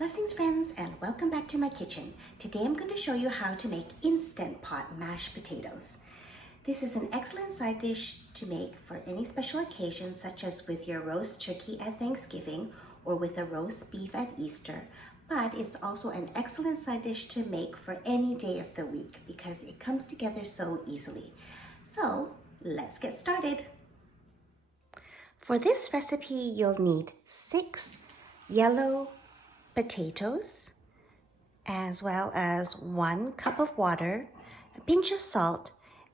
Blessings friends, and welcome back to my kitchen. Today I'm going to show you how to make Instant Pot mashed potatoes. This is an excellent side dish to make for any special occasion, such as with your roast turkey at Thanksgiving or with a roast beef at Easter. But it's also an excellent side dish to make for any day of the week because it comes together so easily. So let's get started. For this recipe, you'll need 6 yellow potatoes, as well as 1 cup of water, a pinch of salt,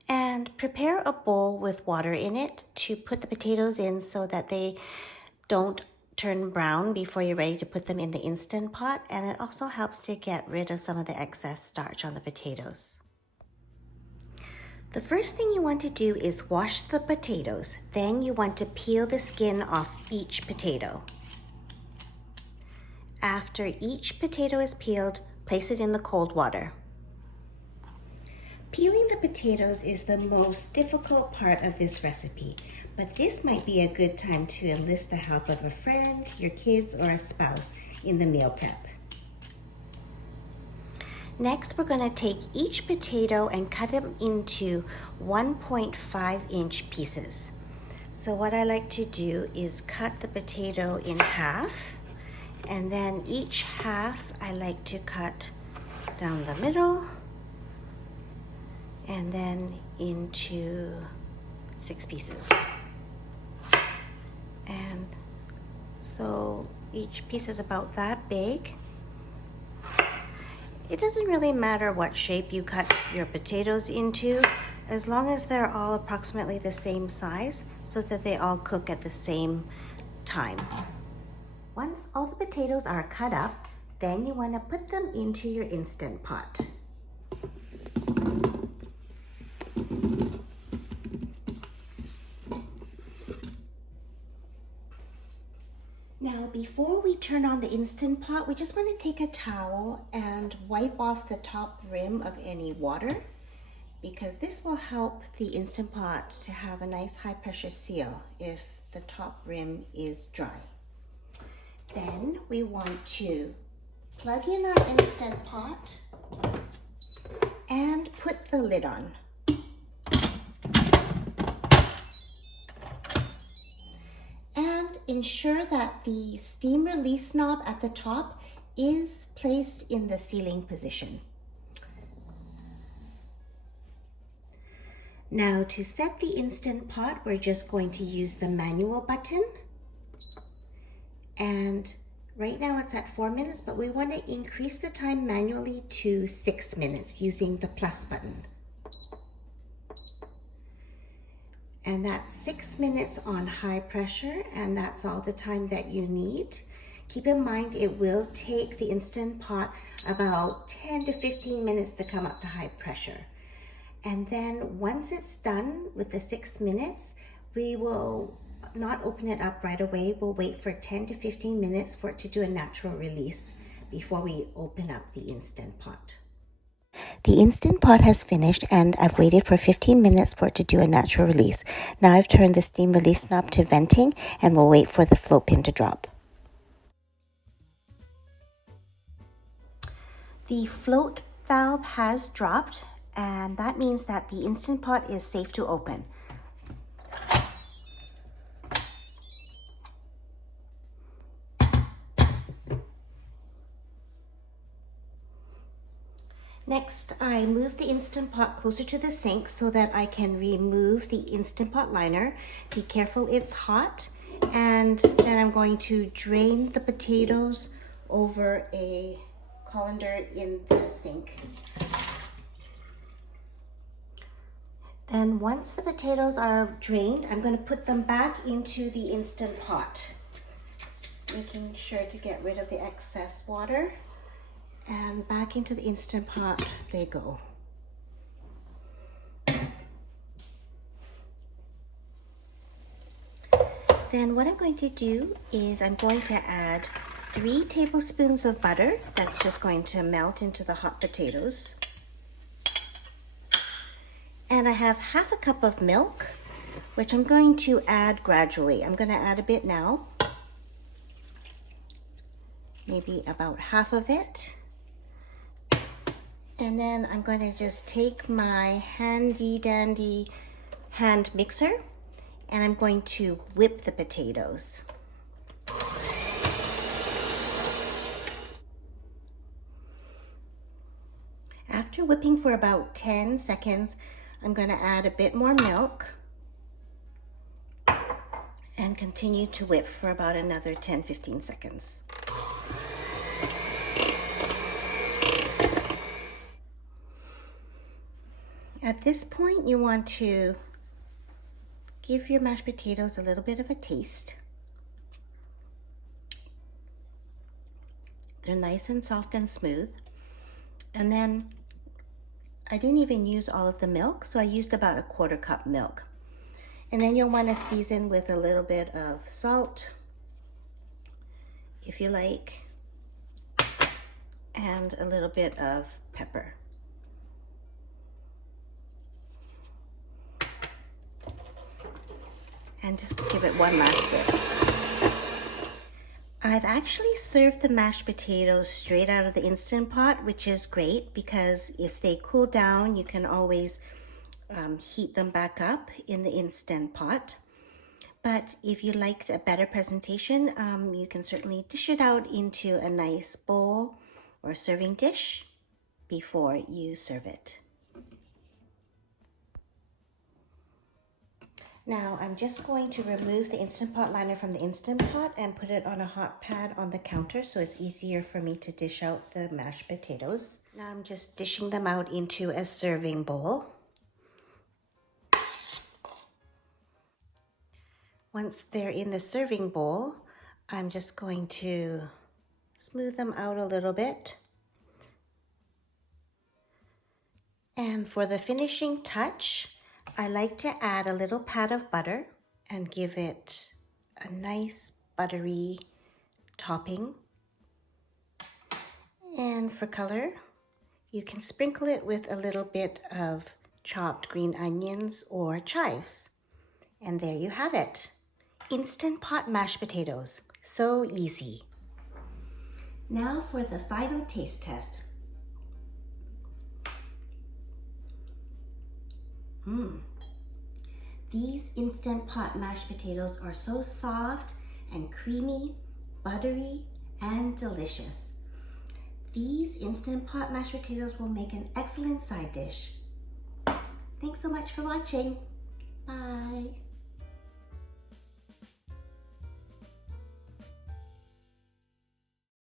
and prepare a bowl with water in it to put the potatoes in so that they don't turn brown before you're ready to put them in the Instant Pot, and it also helps to get rid of some of the excess starch on the potatoes. The first thing you want to do is wash the potatoes. Then you want to peel the skin off each potato. After each potato is peeled, place it in the cold water. Peeling the potatoes is the most difficult part of this recipe, but this might be a good time to enlist the help of a friend, your kids, or a spouse in the meal prep. Next, we're going to take each potato and cut them into 1.5-inch pieces. So what I like to do is cut the potato in half. And then each half I like to cut down the middle and then into 6 pieces. And so each piece is about that big. It doesn't really matter what shape you cut your potatoes into, as long as they're all approximately the same size so that they all cook at the same time. Once all the potatoes are cut up, then you want to put them into your Instant Pot. Now, before we turn on the Instant Pot, we just want to take a towel and wipe off the top rim of any water, because this will help the Instant Pot to have a nice high pressure seal if the top rim is dry. Then we want to plug in our Instant Pot and put the lid on. And ensure that the steam release knob at the top is placed in the sealing position. Now, to set the Instant Pot, we're just going to use the manual button. And right now it's at 4 minutes, but we want to increase the time manually to 6 minutes using the plus button. And that's 6 minutes on high pressure, and that's all the time that you need. Keep in mind it will take the Instant Pot about 10 to 15 minutes to come up to high pressure. And then once it's done with the 6 minutes, we will not open it up right away. We'll wait for 10 to 15 minutes for it to do a natural release before we open up the Instant Pot. The Instant Pot has finished, and I've waited for 15 minutes for it to do a natural release. Now I've turned the steam release knob to venting, and we'll wait for the float pin to drop. The float valve has dropped, and that means that the Instant Pot is safe to open. Next, I move the Instant Pot closer to the sink so that I can remove the Instant Pot liner. Be careful, it's hot. And then I'm going to drain the potatoes over a colander in the sink. Then once the potatoes are drained, I'm going to put them back into the Instant Pot, making sure to get rid of the excess water. And back into the Instant Pot they go. Then what I'm going to do is I'm going to add 3 tablespoons of butter. That's just going to melt into the hot potatoes. And I have half a cup of milk, which I'm going to add gradually. I'm going to add a bit now. maybe about half of it. And then I'm going to just take my handy dandy hand mixer and I'm going to whip the potatoes. After whipping for about 10 seconds, I'm going to add a bit more milk and continue to whip for about another 10-15 seconds. At this point, you want to give your mashed potatoes a little bit of a taste. They're nice and soft and smooth. And then I didn't even use all of the milk, so I used about a 1/4 cup milk. And then you'll want to season with a little bit of salt, if you like, and a little bit of pepper. And just give it one last whip. I've actually served the mashed potatoes straight out of the Instant Pot, which is great because if they cool down, you can always heat them back up in the Instant Pot. But if you liked a better presentation, you can certainly dish it out into a nice bowl or serving dish before you serve it. Now I'm just going to remove the Instant Pot liner from the Instant Pot and put it on a hot pad on the counter so it's easier for me to dish out the mashed potatoes. Now I'm just dishing them out into a serving bowl. Once they're in the serving bowl, I'm just going to smooth them out a little bit. And for the finishing touch, I like to add a little pat of butter and give it a nice buttery topping. And for color, you can sprinkle it with a little bit of chopped green onions or chives. And there you have it. Instant Pot mashed potatoes. So easy. Now for the final taste test. These Instant Pot mashed potatoes are so soft and creamy, buttery, and delicious. These Instant Pot mashed potatoes will make an excellent side dish. Thanks so much for watching. Bye.